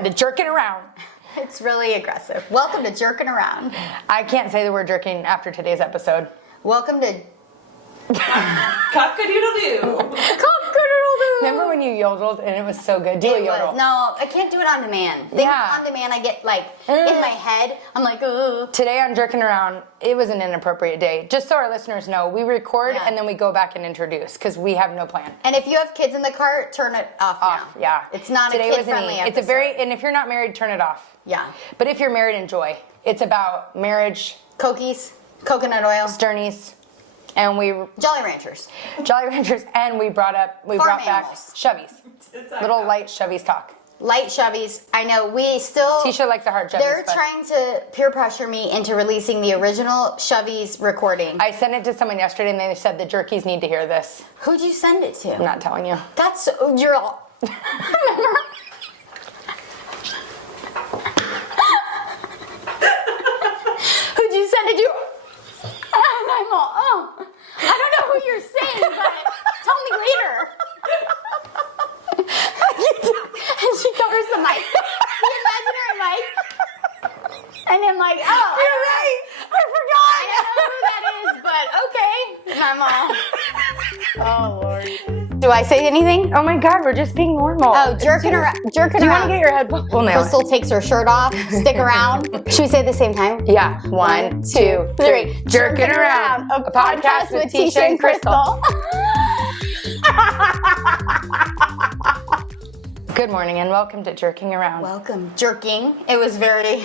Welcome to Jerkin Around. It's really aggressive. Welcome to Jerkin Around. I can't say the word jerking after today's episode. Welcome to Cock-a-doodle-doo. Remember when you yodeled and it was so good? Do a yodel. No, I can't do it on demand. Things on demand, I get like in my head. I'm like, ugh. Today on Jerkin Around, it was an inappropriate day. Just so our listeners know, we record and then we go back and introduce because we have no plan. And if you have kids in the car, turn it off now. Yeah. It's not Today a kid-friendly episode. It's a very, and if you're not married, turn it off. Yeah. But if you're married, enjoy. It's about marriage. Cokies, coconut oil. Sternies. And Jolly Ranchers, and we brought back animals. Shuvvys. Little light Shuvvys talk. Light Shuvvys. I know we still. Teisha likes the hard Shuvvys. They're trying to peer pressure me into releasing the original Shuvvys recording. I sent it to someone yesterday, and they said the jerkies need to hear this. Who'd you send it to? I'm not telling you. That's you're all. Who'd you send it to? And I'm all, oh, I don't know who you're saying, but tell me later. And she covers the mic, the imaginary mic. And I'm like, oh, You're right. I forgot. I don't know who that is, but okay. And I'm all, Oh, Lord. do I say anything? Oh, my God. We're just being normal. Oh, jerking around. Do you want to get your headphones? We'll nail Crystal takes her shirt off. Stick around. Should we say it at the same time? Yeah. 1, 2, 3. Jerkin Around. A podcast with Teisha and Crystal. Good morning and welcome to Jerking Around. Welcome. Jerking. It was very...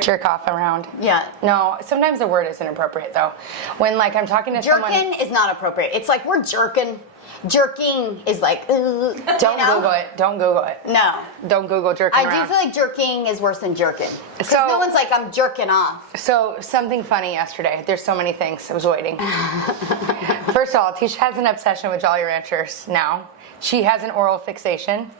Jerk off around. Yeah. No, sometimes the word is inappropriate though. When like I'm talking to someone. Jerkin is not appropriate. It's like we're jerking. Jerking is like, Don't Google it. Don't Google it. No. Don't Google jerking around. I do feel like jerking is worse than jerking. Because So- no one's like, I'm jerking off. So something funny yesterday. There's so many things. I was waiting. First of all, Teisha has an obsession with Jolly Ranchers now. She has an oral fixation.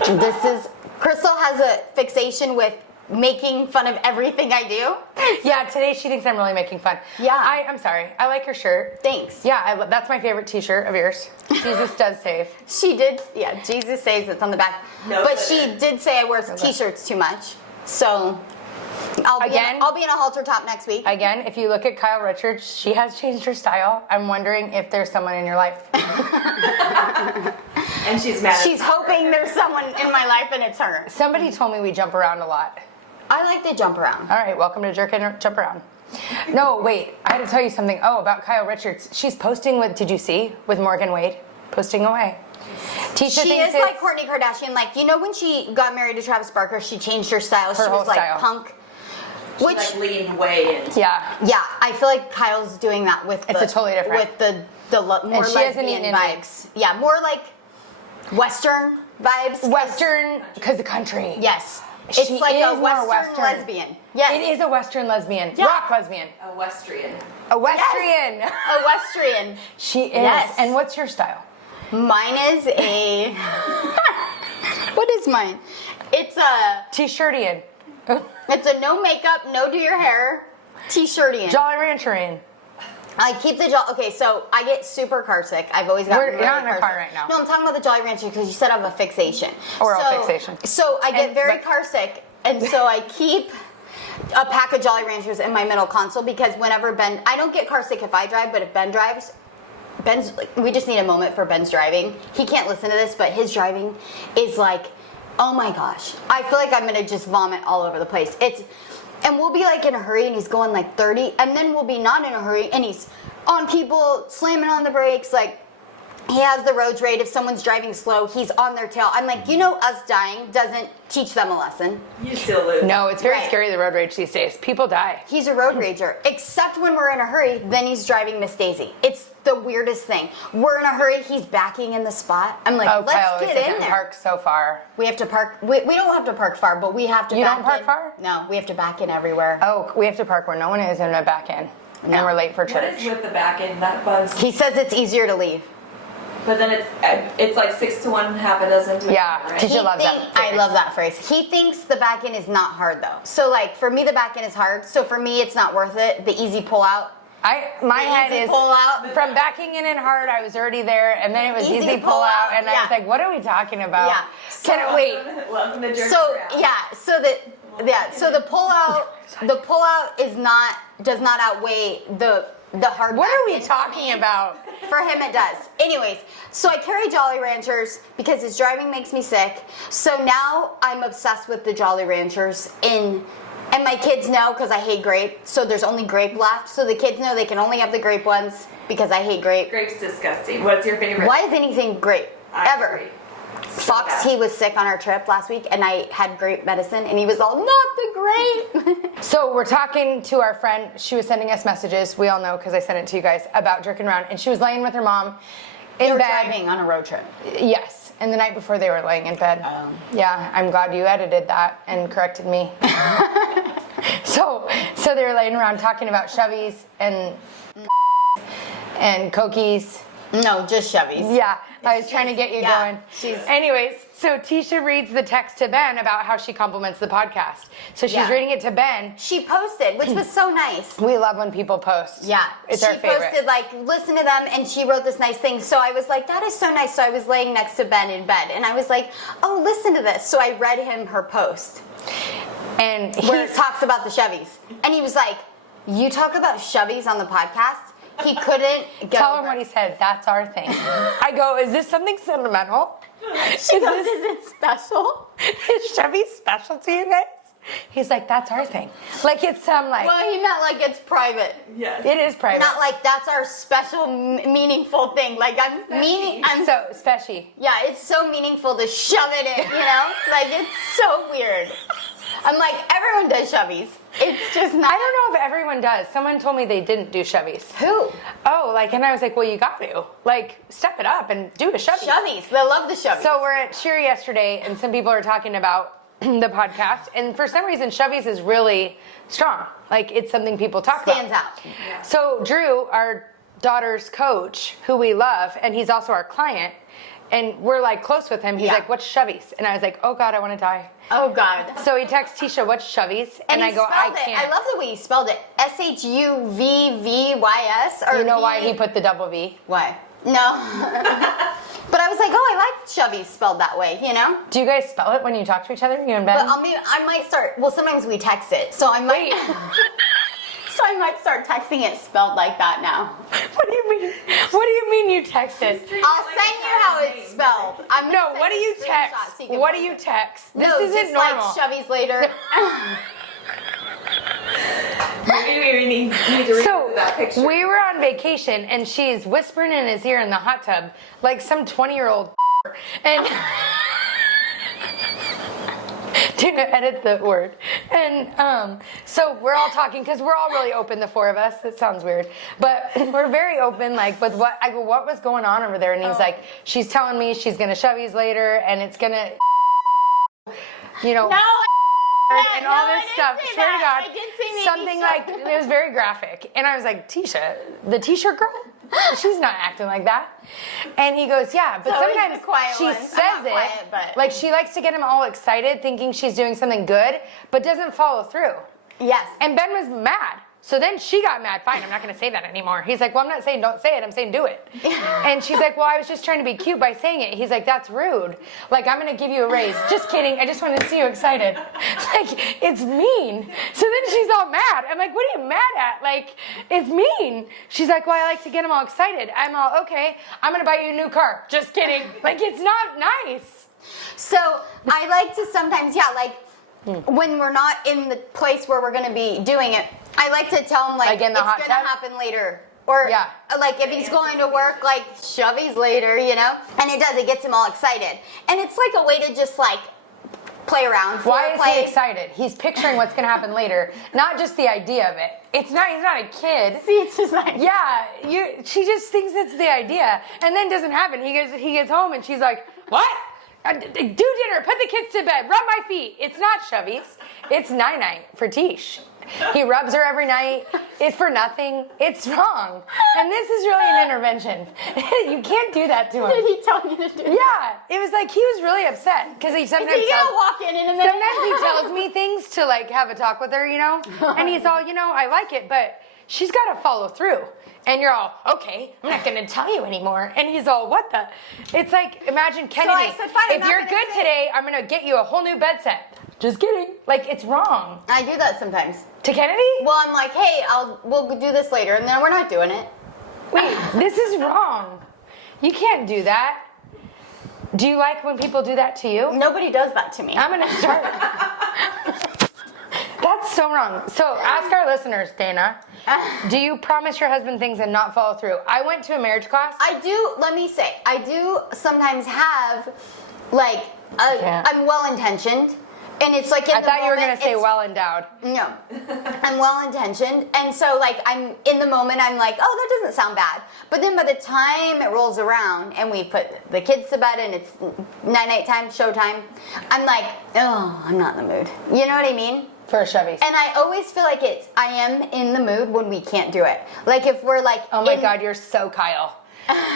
Crystal has a fixation with making fun of everything I do. Yeah, today she thinks I'm really making fun. Yeah. I'm sorry. I like your shirt. Thanks. Yeah, that's my favorite t-shirt of yours. Jesus does save. She did, yeah, Jesus saves it's on the back. No, but she did say I wear t-shirts too much. So I'll be in a halter top next week. Again, if you look at Kyle Richards, she has changed her style. I'm wondering if there's someone in your life. And she's mad. She's hoping there's someone in my life and it's her. Somebody told me we jump around a lot. I like to jump around. All right, welcome to Jump Around. No, wait, I had to tell you something. Oh, about Kyle Richards. She's posting with, did you see? With Morgan Wade. Posting away. Teisha She thinks is like Kourtney Kardashian. Like, you know when she got married to Travis Barker, she changed her style. She whole was like style. punk. She like leaned way in. Yeah. Yeah, I feel like Kyle's doing that with It's a totally different. with the more she hasn't lesbian eaten vibes. Yeah, more like Western vibes. Western, because the country. Yes. She It's like is a more Western lesbian. Yes. It is a Western lesbian. Yeah. Rock lesbian. A Westrian. A Westrian. A Westrian. She is. Yes. And what's your style? Mine is a... What is mine? It's a T-shirtian. no makeup, no do your hair t-shirtian. Jolly Rancherian. I keep the Okay, so I get super car sick. I've always gotten You're not in a really car sick. right now. No, I'm talking about the Jolly Rancher because you said I have a fixation. Oral fixation. So I get And- very but- car sick, and so I keep a pack of Jolly Ranchers in my middle console because whenever I don't get car sick if I drive, but if Ben drives, we just need a moment for Ben's driving. He can't listen to this, but his driving is like, oh my gosh. I feel like I'm gonna just vomit all over the place. And we'll be like in a hurry and he's going like 30, and then we'll be not in a hurry and he's on people, slamming on the brakes, like he has the road rage. If someone's driving slow, he's on their tail. I'm like, us dying doesn't teach them a lesson. You still lose. No, it's very Right. scary, the road rage these days. People die. He's a road rager, except when we're in a hurry, then he's driving Miss Daisy. It's the weirdest thing. We're in a hurry, he's backing in the spot. I'm like, Oh, Kyle, let's get in there. Park so far. We have to park. We don't have to park far, but we have to You back don't park in. far? No, we have to back in everywhere. Oh, we have to park where no one is and a back in. And then No. we're late for What church. is with the back end? That bugs. He says it's easier to leave. But then it's like 6 to 1, half a dozen to Yeah. right? Teisha loves that I phrase. love that phrase. He thinks the back end is not hard though. So like for me, the back end is hard. So for me, it's not worth it. The easy pull out. My head easy is pull out. from backing in and hard. I was already there, and then it was Easy easy pull out, and I yeah. was like, "What are we talking about?" Yeah. Can it wait? Welcome to Jerkin So Around. so the pull out does not outweigh the hard. What back are we in. talking about? For him, it does. Anyways, so I carry Jolly Ranchers because his driving makes me sick. So now I'm obsessed with the Jolly Ranchers and my kids know because I hate grape. So there's only grape left. So the kids know they can only have the grape ones because I hate grape. Grape's disgusting. What's your favorite? Why is anything grape? Ever. Agree. Fox, he was sick on our trip last week, and I had grape medicine, and he was all, not the grape. So we're talking to our friend. She was sending us messages. We all know because I sent it to you guys about Jerkin Around, and she was laying with her mom in They were bed. driving on a road trip. Yes, and the night before they were laying in bed. Oh. Yeah, I'm glad you edited that and corrected me. So they were laying around talking about Shuvvys and Cokies. No, just Shuvvys. Yeah, I was trying to get you yeah, going. she's- Anyways, so Teisha reads the text to Ben about how she compliments the podcast. So she's Yeah. reading it to Ben. She posted, which was so nice. We love when people post. Yeah, It's she our favorite. posted like, listen to them, and she wrote this nice thing. So I was like, that is so nice. So I was laying next to Ben in bed, and I was like, oh, listen to this. So I read him her post And where it talks about the Shuvvys, and he was like, you talk about Shuvvys on the podcast? He couldn't get tell over him what it. he said. That's our thing. I go, is this something sentimental? She goes, is it special? Is Chevy special to you guys? He's like, that's our thing. Like it's some like, Well, he meant like it's private. Yes. it is private. Not like that's our special meaningful thing. Like I'm so special. yeah, it's so meaningful to shove it in, you know? Like it's so weird. I'm like, everyone does Shuvvys. It's just not. I don't know if everyone does. Someone told me they didn't do Shuvvys. Who? Oh, like, and I was like, well, you got to. Like, step it up and do a Shuvvy. Shuvvys. They love the Shuvvys. So we're at Cheer yesterday, and some people are talking about the podcast, and for some reason, Shuvvys is really strong. Like, it's something people talk Stands about. out. Yeah. So Drew, our daughter's coach, who we love, and he's also our client, and we're like close with him. He's Yeah. like, what's Shuvvys? And I was like, oh God, I want to die. Oh God. So he texts Teisha, what's Shuvvys? And I he go, I spelled it. can't. I love the way he spelled it. SHUVVYS. Or You know V- why he put the double V? Why? No. But I was like, oh, I like Shuvvys spelled that way, you know? Do you guys spell it when you talk to each other? You and Ben? But I might start. Well, sometimes we text it, so I might. So I might start texting it spelled like that now. What do you mean? What do you mean you texted? I'll send you how it's spelled. I'm gonna No, send what do a you screenshot text? so you can What do post you it. text? This No, isn't just normal. like Shuvvys later. Maybe we need to read So that picture. we were on vacation, and she's whispering in his ear in the hot tub like some 20-year-old. And to edit the word. And so we're all talking because we're all really open, the four of us. It sounds weird, but we're very open. Like with what I go, what was going on over there? And he's like, she's telling me she's gonna Shuvvys later, and it's gonna, you know. No. And all this stuff. Say Swear to that. God, I did say maybe something like it was very graphic. And I was like, Teisha, the T-shirt girl, she's not acting like that. And he goes, yeah, but It's always sometimes the quiet she ones. I'm says not it quiet, but- like she likes to get him all excited, thinking she's doing something good, but doesn't follow through. Yes. And Ben was mad. So then she got mad. Fine, I'm not going to say that anymore. He's like, well, I'm not saying don't say it. I'm saying do it. And she's like, well, I was just trying to be cute by saying it. He's like, that's rude. Like, I'm going to give you a raise. Just kidding. I just wanted to see you excited. Like, it's mean. So then she's all mad. I'm like, what are you mad at? Like, it's mean. She's like, well, I like to get them all excited. I'm all, okay, I'm going to buy you a new car. Just kidding. Like, it's not nice. So I like to sometimes, yeah, like when we're not in the place where we're going to be doing it, I like to tell him like in the it's hot going to tub? happen later. Or Yeah. like if he's going to work, like Shuvvys later, you know? And it does, it gets him all excited. And it's like a way to just like play around. Why is foreplay. he excited? He's picturing what's going to happen later, not just the idea of it. It's not, he's not a kid. See, it's just like, Yeah, she just thinks it's the idea, and then doesn't happen. He gets home, and she's like, "What? Do dinner. Put the kids to bed. Rub my feet." It's not Shuvvys. It's night for Tish. He rubs her every night. It's for nothing. It's wrong, and this is really an intervention. You can't do that to What did him. he tell you to do? Yeah, it was like he was really upset because he Is sometimes he tells. gonna walk in and then Sometimes he tells me things to like have a talk with her, you know? And he's all, I like it, but she's got to follow through. And you're all, okay, I'm not going to tell you anymore. And he's all, what the? It's like, imagine Kennedy. I said, fine, I'm if not you're gonna good say today, I'm going to get you a whole new bed set. Just kidding. Like, it's wrong. I do that sometimes. To Kennedy? Well, I'm like, hey, we'll do this later, and then we're not doing it. Wait, this is wrong. You can't do that. Do you like when people do that to you? Nobody does that to me. I'm going to start. That's so wrong. So ask our listeners, Dana. Do you promise your husband things and not follow through? I went to a marriage class. I do, let me say, I do sometimes have, like, I'm well-intentioned. And it's like in I the thought you were moment, going to say it's- well endowed. No, I'm well-intentioned, and so like I'm in the moment. I'm like, oh, that doesn't sound bad. But then by the time it rolls around and we put the kids to bed and it's night time, showtime, I'm like, oh, I'm not in the mood. You know what I mean? For Shuvvys. And I always feel like I am in the mood when we can't do it. Like if we're like, Oh my God, you're so Kyle.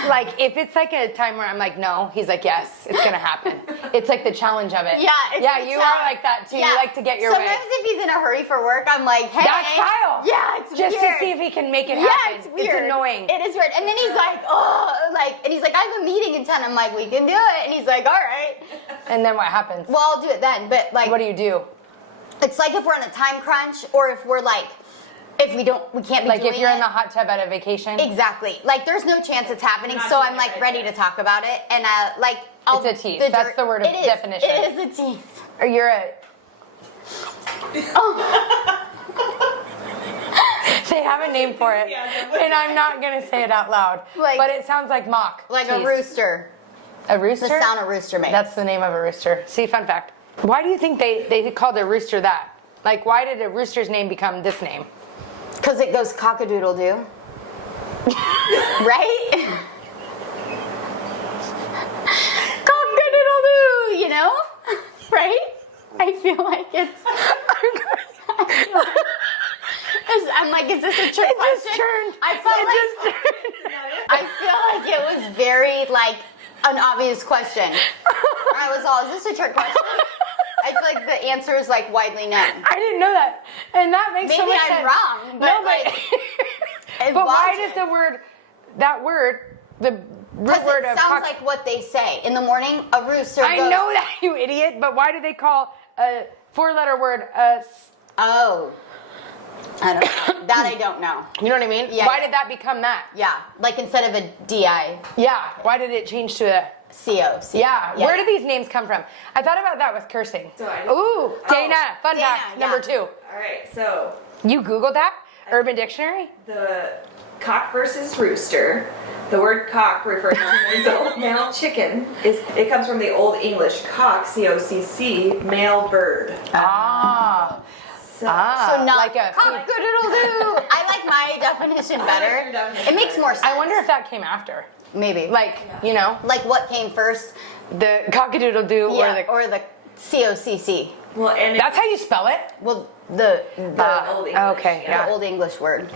Like if it's like a time where I'm like, no, he's like, yes, it's gonna happen. It's like the challenge of it. Yeah, it's yeah, the you challenge. are like that too. You like to get your Sometimes way. if he's in a hurry for work, I'm like, hey. That's Kyle. Yeah, it's just weird. to see if he can make it Yeah, happen. it's weird. It's annoying. It is weird. And then he's like, oh, like, and he's like, I have a meeting in 10. I'm like, we can do it. And he's like, all right. And then what happens? Well, I'll do it then. But like, What do you do? it's like if we're in a time crunch, or if we're like, if we can't be Like doing if you're it. in the hot tub at a vacation? Exactly. Like there's no chance it's happening, You're not so doing I'm it like right ready there. to talk about it, and like I'll. It's a tease. That's the word of it is. definition. It is a tease. Or you're a... Oh. They have a name for it. And I'm not going to say it out loud. Like- but it sounds like mock. Like a tease. rooster. A rooster? The sound a rooster makes. That's the name of a rooster. See, fun fact. Why do you think they called a rooster that? Like, why did a rooster's name become this name? Because it goes cock-a-doodle-doo. Right? Cock-a-doodle-doo, you know? Right? I feel like it's... I'm like, is this a trick It question? just turned. I felt I feel like it was very, like, an obvious question. I was all, is this a trick question? I feel like the answer is, like, widely known. I didn't know that. And that makes so Maybe much I'm sense. wrong, but, no, like, but, but why does the word, the root Because word it of sounds cock... like what they say. In the morning, a rooster I goes... know that, you idiot, but why do they call a four-letter word Oh. I don't know. That I don't know. you know what I mean? Yeah, Why yeah. did that become that? Yeah. Like instead of a D-I, Yeah, why did it change to a... C-O. Yeah, where do these names come from? I thought about that with cursing. So I just- Ooh, Dana, fun Dana, fact, number yeah. 2. All right, so You Googled that? Urban Dictionary? the cock versus rooster. The word cock, referring to an adult male chicken, it comes from the Old English cock, C-O-C-C, male bird. Ah. So not like a... cock-a-doodle-doo. I like my definition better. your definition It makes more sense. I wonder if that came after. Maybe. Like, you know, Like what came first? the cock-a-doodle-doo Yeah. or the... Or the C-O-C-C. Well, and That's how you spell it? Well, the Old English. Okay, yeah. Old English word.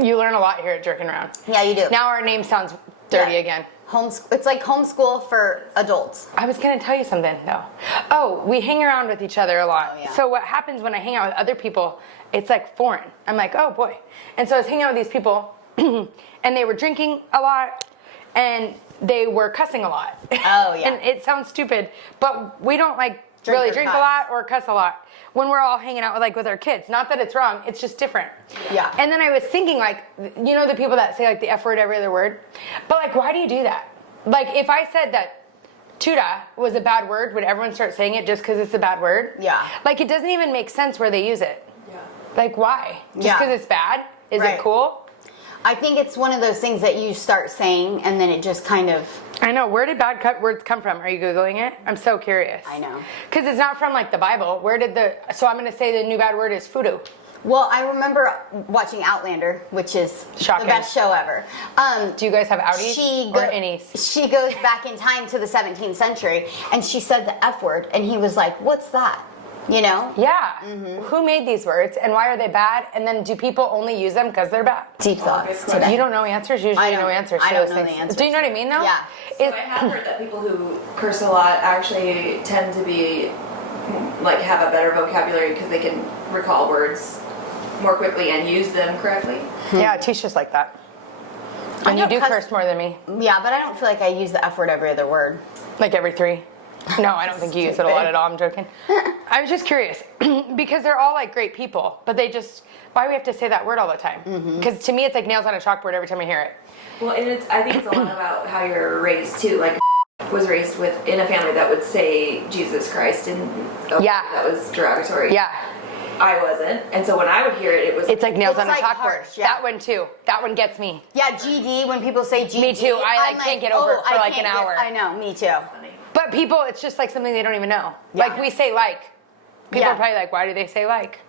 You learn a lot here at Jerkin Around. Yeah, you do. Now our name sounds dirty Yeah. again. It's like homeschool for adults. I was going to tell you something, though. Oh, we hang around with each other a lot. Oh, yeah. So what happens when I hang out with other people, it's like foreign. I'm like, oh, boy. And so I was hanging out with these people, and they were drinking a lot, and they were cussing a lot. Oh, yeah. And it sounds stupid, but we don't, like, Drink really or drink a cuss. lot or cuss a lot when we're all hanging out with our kids. Not that it's wrong, it's just different. Yeah. And then I was thinking, like, you know the people that say, like, the F word every other word? But, like, why do you do that? Like, if I said that tuda was a bad word, would everyone start saying it just because it's a bad word? Yeah. Like, it doesn't even make sense where they use it. Yeah. Like, why? Just Yeah. because it's bad? Is Right. it cool? I think it's one of those things that you start saying and then it just kind of... I know. Where did bad words come from? Are you Googling it? I'm so curious. I know. Because it's not from, like, the Bible. Where did so I'm going to say the new bad word is voodoo. Well, I remember watching Outlander, which is Shocking. the best show ever. Do you guys have outies or innies? She goes back in time to the 17th century, and she said the F word, and he was like, what's that? You know? Yeah. Mm-hmm. Who made these words, and why are they bad? And then do people only use them because they're bad? Deep thoughts question. today. You don't know answers? Usually I you know don't. answers. I to don't those know the things. answers. Do you know what I mean, though? Yeah. So I have heard that people who curse a lot actually tend to be, like, have a better vocabulary because they can recall words more quickly and use them correctly. Yeah, Teisha's like that. And you don't do cuss- curse more than me. Yeah, but I don't feel like I use the F word every other word. Like every 3. No, I don't think you use it a lot at all. I'm joking. I was just curious because they're all like great people, but they just, why do we have to say that word all the time? Because to me, it's like nails on a chalkboard every time I hear it. Well, and I think it's a lot about how you're raised too. Like, was raised in a family that would say Jesus Christ and that was derogatory. Yeah. I wasn't, and so when I would hear it, it was. It's like nails It's on a like chalkboard. harsh, yeah. That one too. That one gets me. Yeah, GD, when people say GD. Me too. I, like, can't get over it for, I like, can't an hour. I know, me too. But people, it's just like something they don't even know. Yeah. Like we say like. People Yeah. are probably like, why do they say like?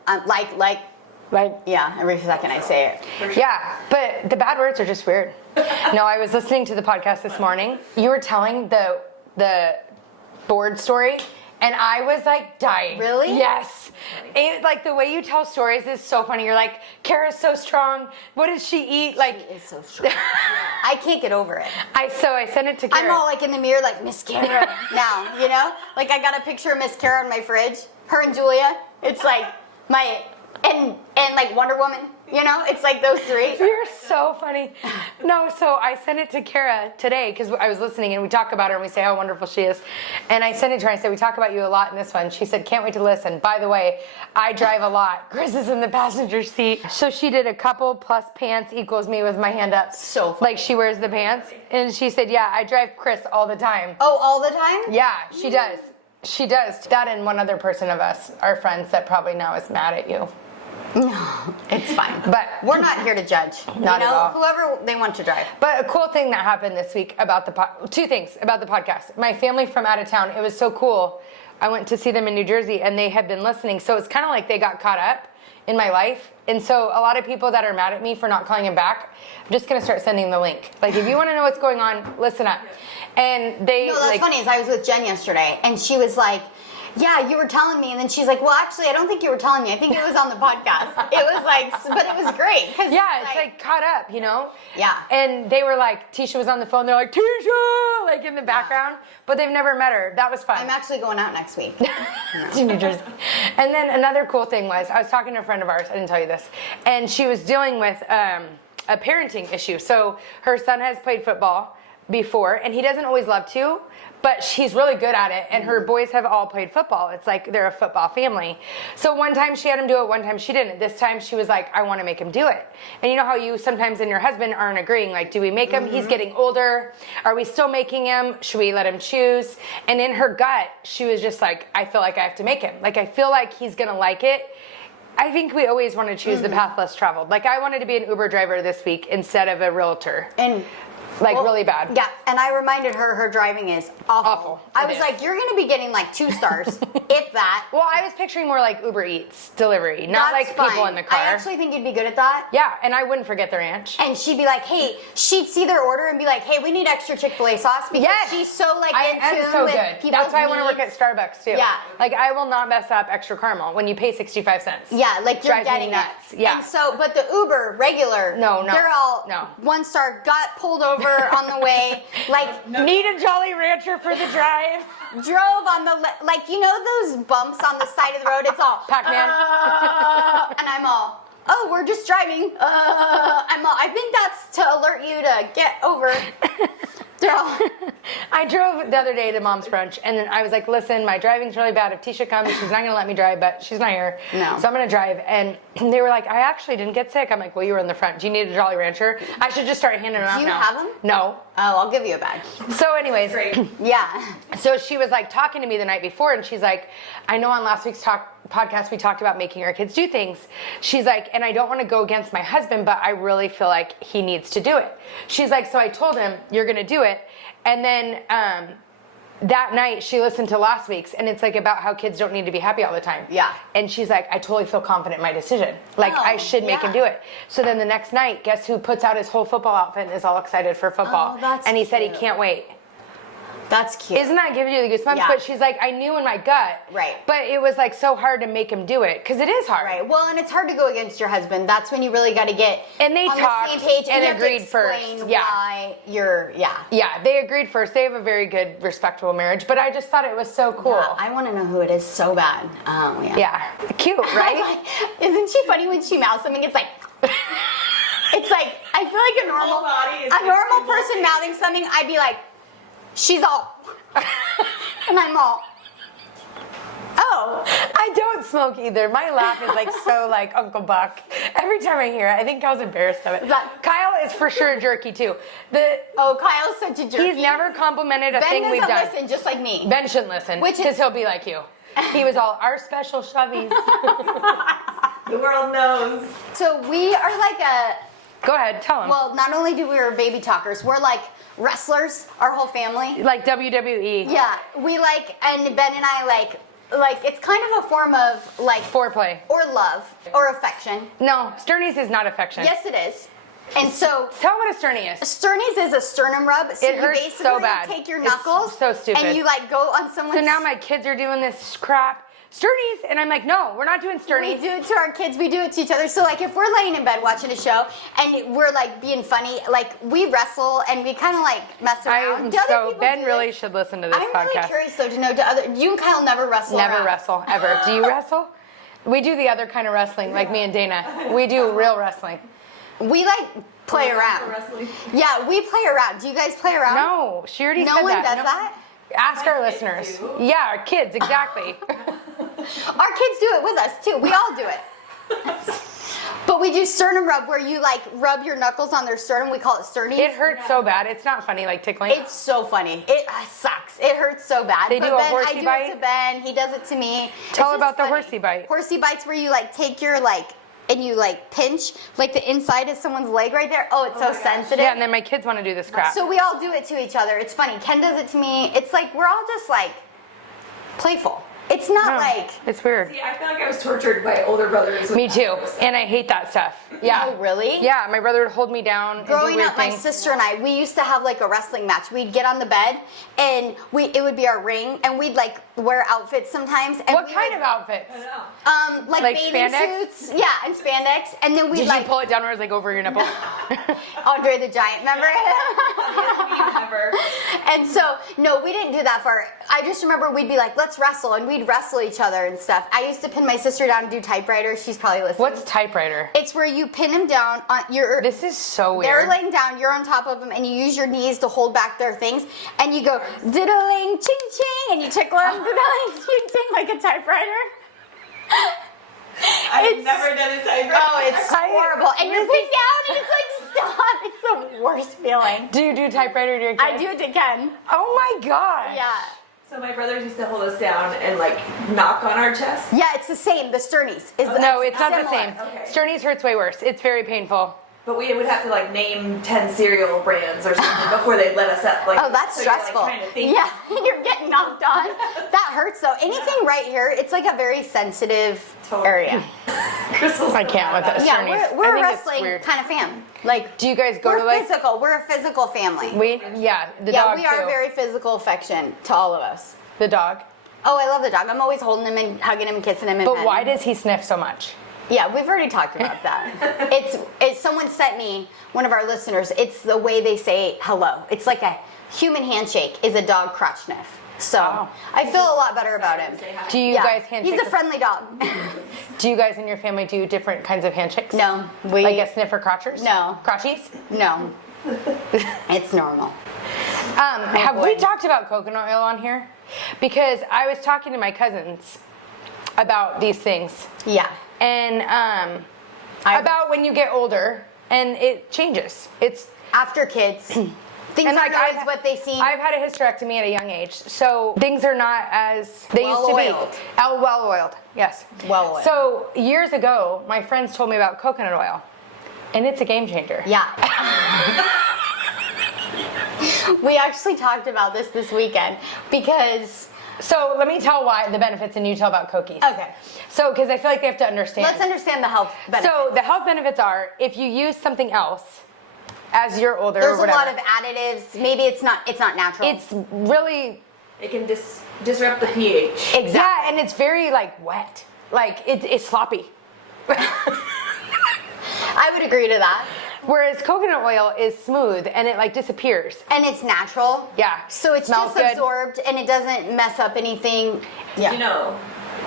Like, yeah, every second I say it. Yeah, but the bad words are just weird. No, I was listening to the podcast this morning. You were telling the board story, and I was like dying. Really? Yes. Like the way you tell stories is so funny. You're like, Kara's so strong. What does she eat? Like, It's so strong. I can't get over it. I sent it to Kara. I'm all like in the mirror, like Miss Kara now, you know? Like I got a picture of Miss Kara on my fridge. Her and Julia. It's like and like Wonder Woman, you know? It's like those 3. You're so funny. No, so I sent it to Kara today because I was listening and we talk about her and we say how wonderful she is. And I sent it to her and I said, we talk about you a lot in this one. She said, can't wait to listen. By the way, I drive a lot. Chris is in the passenger seat. So she did a couple plus pants equals me with my hand up. So funny. Like she wears the pants. And she said, yeah, I drive Chris all the time. Oh, all the time? Yeah, she does. She does. That and one other person of us, our friends that probably now is mad at you. No, it's fine. But we're not here to judge. Not at all. Whoever they want to drive. But a cool thing that happened this week about 2 things about the podcast. My family from out of town, it was so cool. I went to see them in New Jersey and they had been listening. So it's kind of like they got caught up in my life. And so a lot of people that are mad at me for not calling them back, I'm just going to start sending the link. Like if you want to know what's going on, listen up. And they No, that's funny is I was with Jen yesterday and she was like, yeah, you were telling me, and then she's like, well, actually, I don't think you were telling me. I think it was on the podcast. It was like, but it was great. Yeah, it's like caught up, you know? Yeah. And they were like, Teisha was on the phone. They're like, Teisha, like in the background. But they've never met her. That was fun. I'm actually going out next week. To New Jersey. And then another cool thing was, I was talking to a friend of ours. I didn't tell you this. And she was dealing with a parenting issue. So her son has played football before, and he doesn't always love to. But she's really good at it, and her boys have all played football. It's like they're a football family. So one time she had him do it, one time she didn't. This time she was like, I want to make him do it. And you know how you sometimes and your husband aren't agreeing, like, do we make him? He's getting older. Are we still making him? Should we let him choose? And in her gut, she was just like, I feel like I have to make him. Like, I feel like he's going to like it. I think we always want to choose the path less traveled. Like, I wanted to be an Uber driver this week instead of a realtor. And like really bad. Yeah, and I reminded her driving is awful. Awful. I It was is. like, you're going to be getting like 2 stars, if that. Well, I was picturing more like Uber Eats delivery, not That's like people fine. in the car. I actually think you'd be good at that. Yeah, and I wouldn't forget the ranch. And she'd be like, hey, she'd see their order and be like, hey, we need extra Chick-fil-A sauce because Yes! she's so like I in am tune so with good. people's That's why I want to work needs. at Starbucks too. Yeah. Like I will not mess up extra caramel when you pay 65 cents. Yeah, like you're Drives me getting nuts. it. Yeah. And so, but the Uber regular, No. they're all No. 1 star, got pulled over on the way, like Need a Jolly Rancher for the drive. drove on the like you know those bumps on the side of the road. It's all Pac-Man. and I'm all. Oh, we're just driving. I'm all. I think that's to alert you to get over. They're all, I drove the other day to Mom's Brunch, and then I was like, listen, my driving's really bad. If Teisha comes, she's not going to let me drive, but she's not here. No. So I'm going to drive. And they were like, I actually didn't get sick. I'm like, well, you were in the front. Do you need a Jolly Rancher? I should just start handing them out Do you now. have them? No. oh, I'll give you a bag. So anyways, Great. Yeah. so she was like talking to me the night before, and she's like, I know on last week's podcast we talked about making our kids do things. She's like, and I don't want to go against my husband, but I really feel like he needs to do it. She's like, so I told him, you're going to do it. And then that night she listened to last week's, and it's like about how kids don't need to be happy all the time. Yeah. And she's like, I totally feel confident in my decision. Like Oh, I should make him yeah. do it. So then the next night, guess who puts out his whole football outfit and is all excited for football? Oh, that's and he said he cute. can't wait. That's cute. Isn't that giving you the goosebumps? Yeah. But she's like, I knew in my gut. Right. But it was like so hard to make him do it because it is hard. Right. Well, and it's hard to go against your husband. That's when you really got to get And they on talked the same page and you have to agreed explain first. Yeah. why you're, Yeah, they agreed first. They have a very good, respectable marriage. But I just thought it was so cool. Yeah, I want to know who it is so bad. Yeah. Cute, right? Isn't she funny when she mouths something? It's like, it's like, I feel like a normal person mouthing something, I'd be like, she's all, and I'm all, oh. I don't smoke either. My laugh is like so like Uncle Buck. Every time I hear it, I think Kyle's embarrassed of it. Kyle is for sure jerky too. Kyle's such a jerky. He's never complimented a thing we've done. Ben doesn't listen, just like me. Ben shouldn't listen, because he'll be like you. He was all, our special Shuvvys. The world knows. So we are like Go ahead, tell him. well, not only do we're baby talkers, we're like wrestlers, our whole family. Like WWE. Yeah, we like, and Ben and I like it's kind of a form of like Foreplay. or love or affection. No, sternies is not affection. Yes, it is. And so Tell what a sternie is. sternies is a sternum rub. So It hurts you basically so bad. take your It's knuckles so stupid. and you like go on someone's. So now my kids are doing this crap. Sternies, and I'm like, no, we're not doing we sternies. do it to our kids, we do it to each other. So like if we're laying in bed watching a show and we're like being funny, like we wrestle and we kind of like mess around. Do other people Ben do really this? should listen to this I'm podcast. really curious though to know, do other, you and Kyle never wrestle Never around? wrestle, ever. Do you wrestle? We do the other kind of wrestling, like me and Dana. We do real wrestling. We like play around. Wrestling. Yeah, we play around. Do you guys play around? No, she already No said one that. does No. that? Ask our kids listeners. do. Yeah, our kids, exactly. Our kids do it with us too. We all do it. But we do sternum rub where you like rub your knuckles on their sternum. We call it sternies. It hurts so bad. It's not funny, like tickling. It's so funny. It sucks. It hurts so bad. They but do a Ben, horsey I do bite? it to Ben. He does it to me. Tell It's about just the funny. horsey bite. Horsey bites where you like take your like and you like pinch like the inside of someone's leg right there. Oh, it's so my gosh. sensitive. Yeah, and then my kids want to do this crap. So we all do it to each other. It's funny. Ken does it to me. It's like we're all just like playful. It's not No, like. it's weird. See, I feel like I was tortured by older brothers. with Me that too. kind of stuff. And I hate that stuff. Yeah. Oh, really? Yeah, my brother would hold me down and do Growing weird up, my things. sister and I, we used to have like a wrestling match. We'd get on the bed and it would be our ring, and we'd like wear outfits sometimes. And What we kind would, of outfits? I know. like Like bathing spandex? suits? Yeah, and spandex. And then we'd Did like you pull it down where it was like over your nipple? Andre the Giant, remember? Funniest meme ever. And so, no, we didn't do that far. I just remember we'd be like, let's wrestle, and we'd wrestle each other and stuff. I used to pin my sister down and do typewriter. She's probably listening. What's typewriter? It's where you pin them down on your. This is so They're weird. laying down, you're on top of them, and you use your knees to hold back their things, and you go diddling ching ching, and you tickle them diddling ching ching like a typewriter. I've never done a typewriter. Oh, it's horrible. And you're pinned down, and it's like, stop. It's the worst feeling. Do you do typewriter to your kids? I do it to Ken. Oh my gosh. Yeah. So my brothers used to hold us down and like knock on our chest. Yeah, it's the same. The sternies. No, it's not the similar. same. Okay. Sternies hurts way worse. It's very painful. But we would have to like name 10 cereal brands or something before they'd let us up. Like, Oh, that's so you're, like, stressful. trying to think. Yeah, you're getting knocked on. That hurts though. Anything right here, it's like a very sensitive Totally. area. Crystal's I can't with this. Yeah, Sternies. we're I a think it's wrestling weird. kind of fam. Like, Do you guys go we're to like? physical. We're a physical family. Yeah, the Yeah, dog we are too. very physical affection to all of us. The dog. Oh, I love the dog. I'm always holding him and hugging him and kissing him. And But petting why him. does he sniff so much? Yeah, we've already talked about that. It's someone sent me, one of our listeners, it's the way they say hello. It's like a human handshake is a dog crotch sniff. So Oh. I feel a lot better about him. Say hi. Do you guys handshake? He's a friendly dog. Do you guys in your family do different kinds of handshakes? No, we Like a sniffer crotchers? No. Crotchies? no. It's normal. Have boy. we talked about coconut oil on here? Because I was talking to my cousins about these things. Yeah. And about when you get older and it changes. It's After kids, things and aren't always what they seem. I've had a hysterectomy at a young age, so things are not as they used to Well-oiled. be. Oh, well oiled, yes. Well-oiled. So years ago, my friends told me about coconut oil, and it's a game changer. Yeah. We actually talked about this weekend because. So let me tell why the benefits, and you tell about Cokies. Okay. So because I feel like they have to understand. Let's understand the health benefits. So the health benefits are if you use something else as you're older. There's or a lot whatever. of additives. Maybe it's not natural. It's really It can disrupt the pH. exactly. yeah, and it's very like wet. Like it's sloppy. I would agree to that. Whereas coconut oil is smooth and it like disappears. And it's natural. Yeah. So it's Smells just good. absorbed and it doesn't mess up anything. Did you know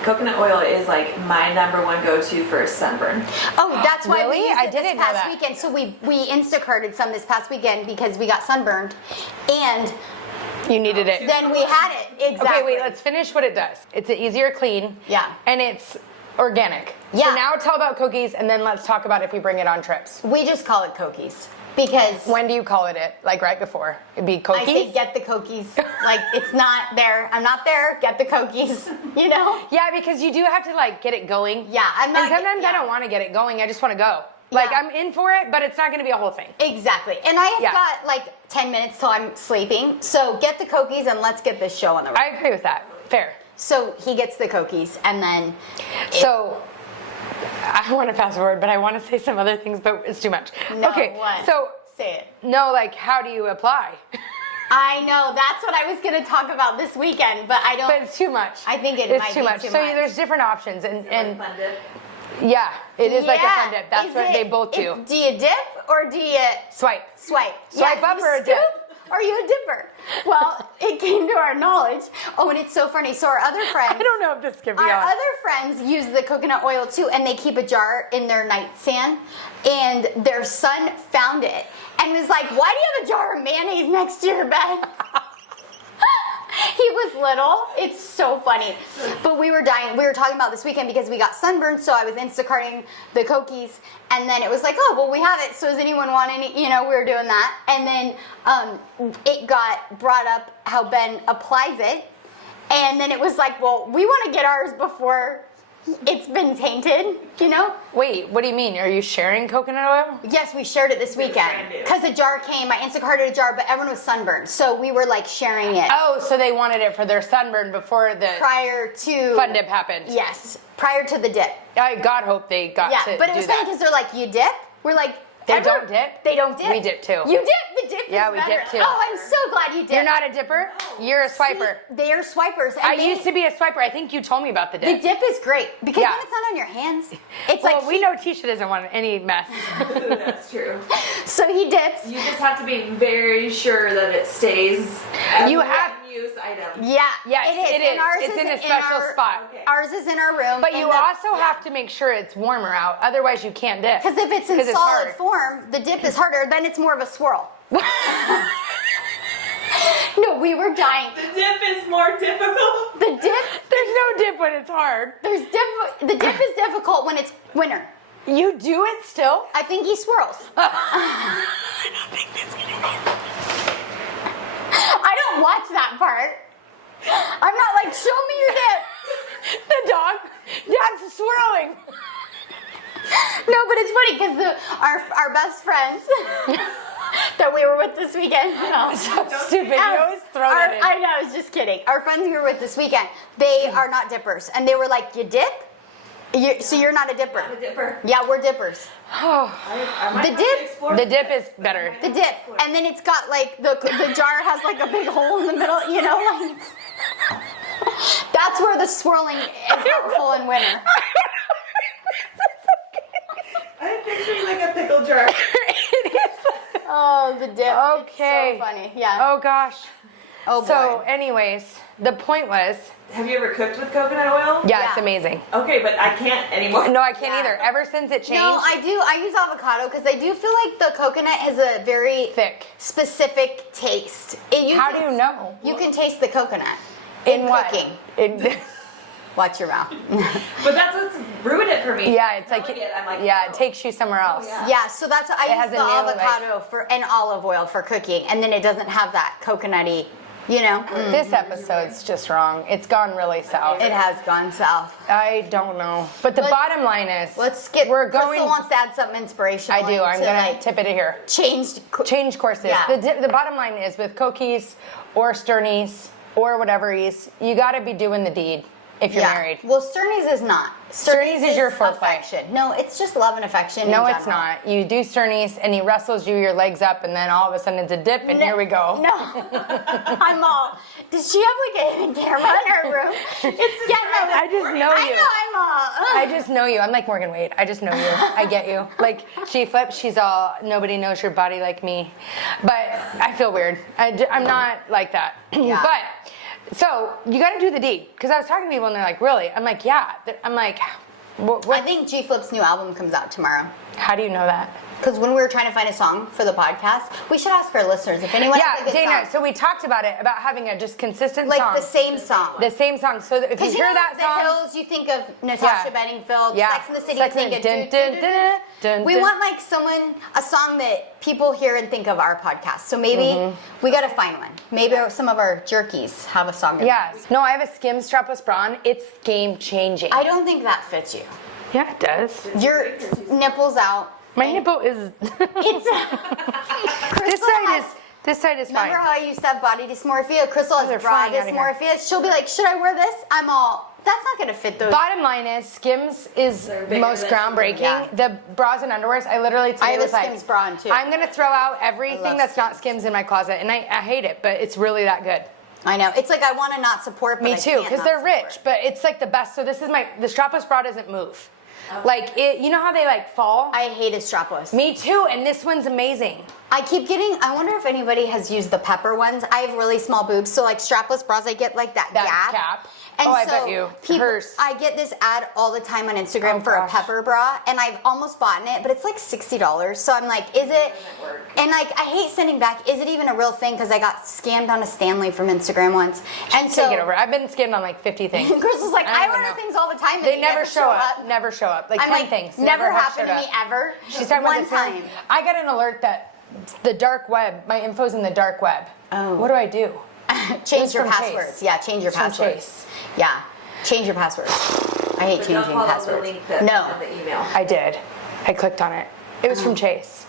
coconut oil is like my #1 go-to for sunburn? Oh, that's why Really? we used I it didn't this know past that. weekend. So we Instacarted some this past weekend because we got sunburned, and You needed it. then we had it. Exactly. Okay, wait, let's finish what it does. It's an easier clean. Yeah. And it's organic. Yeah. So now tell about cookies and then let's talk about if you bring it on trips. We just call it cookies because When do you call it? Like right before? It'd be cookies? I say get the cookies. Like it's not there. I'm not there. Get the cookies. You know? Yeah, because you do have to like get it going. Yeah, I'm not. And sometimes I yeah. don't want to get it going. I just want to go. Like Yeah. I'm in for it, but it's not going to be a whole thing. Exactly. And I have Yeah. got like 10 minutes till I'm sleeping. So get the cookies and let's get this show on the road. I agree with that. Fair. So he gets the cookies and then So I want to fast forward, but I want to say some other things, but it's too much. No, okay. what? So say it. no, like how do you apply? I know that's what I was going to talk about this weekend, but I don't. But it's too much. I think it it's might too be much. too So much. there's different options, and Fun dip. yeah, it is like a Yeah. fun dip. That's Is what it- they both do. Do you dip or do you Swipe. swipe? Swipe Yeah, up you or a dip? scoop? Are you a dipper? Well, it came to our knowledge. Oh, and it's so funny. So our other friends. I don't know if this could be Our on. other friends use the coconut oil too, and they keep a jar in their nightstand. And their son found it and was like, "Why do you have a jar of mayonnaise next to your bed?" He was little. It's so funny. But we were dying. We were talking about this weekend because we got sunburned, so I was Instacarting the cookies, and then it was like, "Oh, well, we have it. So does anyone want any?" You know, we were doing that, and then it got brought up how Ben applies it, and then it was like, "Well, we want to get ours before it's been tainted," you know? Wait, what do you mean? Are you sharing coconut oil? Yes, we shared it this weekend brand new. because a jar came. I Instacarted a jar, but everyone was sunburned, so we were like sharing it Oh, so they wanted it for their sunburn before the prior to fun dip happened. Yes, prior to the dip. I God hope they got Yeah, to but it do was funny that. because they're like, "You dip?" We're like, They don't dip? They don't dip. We dip too. You dip. The dip. Yeah, is we better. dip too. Oh, I'm so glad you did. You're not a dipper? You're a swiper. They are swipers. And I used to be a swiper. I think you told me about the The dip. dip is great because Yeah. then it's not on your hands. It's Well, like we know Teisha doesn't want any mess. That's true. so he dips. You just have to be very sure that it stays as You a have- use item. Yeah, Yes, it is. it is. And ours It's is in a special spot. Okay. Ours is in our room. But you also have to make sure it's warmer out. Otherwise, you can't dip. because if it's in 'Cause solid hard. form, the dip is harder. Then it's more of a swirl. No, we were dying. The dip is more difficult. The dip, There's no dip when it's hard. the dip is difficult when it's winter. You do it still? I think he swirls. I don't think this is gonna be. I don't watch that part. I'm not like, show me your dip. The dog, Dad's swirling. No, but it's funny because our best friends that we were with this weekend. No. So stupid. You always throw that in. I know, I was just kidding. Our friends we were with this weekend, they are not dippers. And they were like, "You dip? So you're not a dipper?" The dipper. Yeah, we're dippers. Oh, I might The have dip- to explore the dip is better. The dip. And then it's got like, the jar has like a big hole in the middle, you know? Like, that's where the swirling is helpful in winter. I'm picturing like a pickle jar. It is. Oh, the dip. Okay. It's so funny. Yeah. Oh gosh. Oh, boy. So, anyways, the point was, Have you ever cooked with coconut oil? yeah, it's Yeah. amazing. Okay, but I can't anymore. No, I can't Yeah. either. Ever since it changed, No, I do. I use avocado because I do feel like the coconut has a very thick. specific taste. How do you know? You can taste the coconut In what? cooking. In, Watch your mouth. But that's what's ruined it for me. yeah, it's like, Smelling it, I'm like, yeah, oh. it takes you somewhere else. yeah. Yeah, so that's I has use a the new, like- avocado for and olive oil for cooking, and then it doesn't have that coconutty, you know. This episode's just wrong. It's gone really south. It has gone south. I don't know. But the Let's- bottom line is, Let's get. we're Crystal going. wants to add something inspirational. I do. I'm to, gonna like, tip it here. Change courses. Yeah. The bottom line is with cookies or sternies or whatever is, you got to be doing the deed. if you're married. Well, sternies is not. Sternies is your foreplay. affection. No, it's just love and affection. No, in it's general. not. You do sternies and he wrestles you your legs up and then all of a sudden it's a dip and here we go. No, I'm all. Does she have like a hidden camera in her room? It's I just know I you. know I'm all. I just know you. I'm like Morgan Wade. I just know you. I get you. Like she flips, she's all, nobody knows your body like me. But I feel weird. I'm not like that. Yeah. But, so you got to do the deed. Because I was talking to people and they're like, really? I'm like, yeah. I'm like, I think G Flip's new album comes out tomorrow. how do you know that? Because when we were trying to find a song for the podcast, we should ask our listeners if anyone has a Yeah, good Dana, song. so we talked about it, about having a just consistent Like song. the same song. The same song. So that if you Because hear that the song. Hills, you think of Natasha Yeah. Bedingfield. Yeah. Sex and the City, Sex you and- think of dun, dun, dun, dun, We dun. want like a song that people hear and think of our podcast. So maybe we got to find one. Maybe some of our jerkies have a song. Yes. No, I have a skim strapless bra on. It's game changing. I don't think that fits you. Yeah, it does. Your nipples out. My nipple is. It's This side is fine. Remember how I used to have body dysmorphia? Crystal they're has bra flying outta here. dysmorphia. She'll be like, should I wear this? I'm all, that's not going to fit those. Bottom line is, Skims is bigger most than- groundbreaking. Yeah. The bras and underwears, I literally today I have a was like, Skims bra on too. I'm gonna throw out I everything love that's not Skims. Skims in my closet, and I hate it, but it's really that good. I know. It's like I want to not support, but Me I too, can't because not they're support. rich, but it's like the best. So this is the strapless bra doesn't move. Like it, you know how they like fall? I hate a strapless. Me too, and this one's amazing. I keep getting, I wonder if anybody has used the pepper ones. I have really small boobs, so like strapless bras, I get like that cap. And Oh, I bet you. Hers. I get this ad all the time on Instagram Oh, for gosh. a pepper bra, and I've almost bought it, but it's like $60. So I'm like, is it? work. And like, I hate sending back. Is it even a real thing? Because I got scammed on a Stanley from Instagram once, and so Take it over. I've been skimmed on like 50 things. Crystal's like, I I don't even order know. things all the time. And They never show up. Never show up. Like I'm 10 like, things. never have happened to showed me up. ever. She's talking one about this time. I got an alert that the dark web, my info's in the dark web. Oh. What do I do? Change was your from passwords. Chase. Yeah, change your It's from passwords. Chase. Yeah, change your passwords. I hate But don't changing follow the passwords. link that No, in the email. I did. I clicked on it. It was from Chase.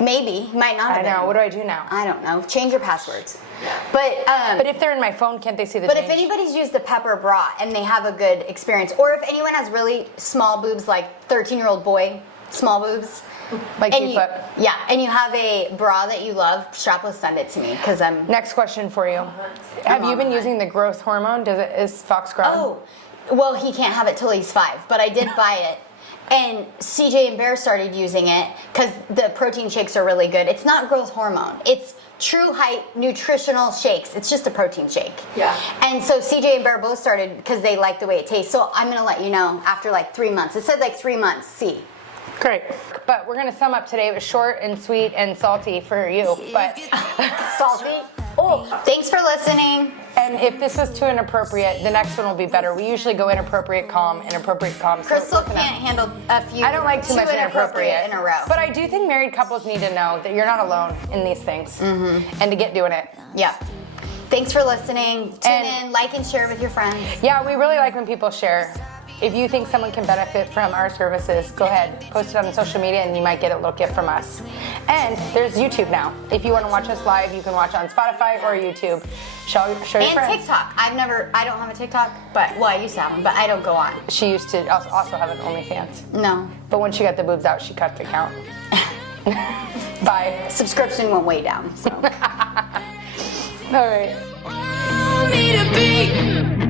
maybe might not. I Have know. been. What do I do now? I don't know. Change your passpasswords. Yeah. But But if they're in my phone, can't they see the but change? if anybody's used the pepper bra and they have a good experience, or if anyone has really small boobs, like 13-year-old boy, small boobs, like and you you, flip. yeah, and you have a bra that you love, strapless, send it to me because I'm. Next question for you. Have you been using the growth hormone? Is Fox grown? Oh, well, he can't have it till he's 5, but I did buy it. And CJ and Bear started using it because the protein shakes are really good. It's not growth hormone. It's True Height nutritional shakes. It's just a protein shake. Yeah. And so CJ and Bear both started because they like the way it tastes. So I'm going to let you know after like 3 months. It said like 3 months, see. Great. But we're going to sum up today. It was short and sweet and salty for you. But Salty. Oh, thanks for listening. and if this was too inappropriate, the next one will be better. We usually go inappropriate, calm, inappropriate, calm. So Crystal listen up. can't handle a few. I don't like too much inappropriate in a row. But I do think married couples need to know that you're not alone in these things, and to get doing it. Yeah. Thanks for listening. Tune And- in, like, and share with your friends. Yeah, we really like when people share. If you think someone can benefit from our services, go ahead, post it on social media, and you might get a little gift from us. And there's YouTube now. If you want to watch us live, you can watch on Spotify or YouTube. Show your And friends. TikTok. I don't have a TikTok, but, well, I used to have one, but I don't go on. She used to also have an OnlyFans, No. but when she got the boobs out, she cut the account. Bye. Subscription went way down, so. All right. Want me to be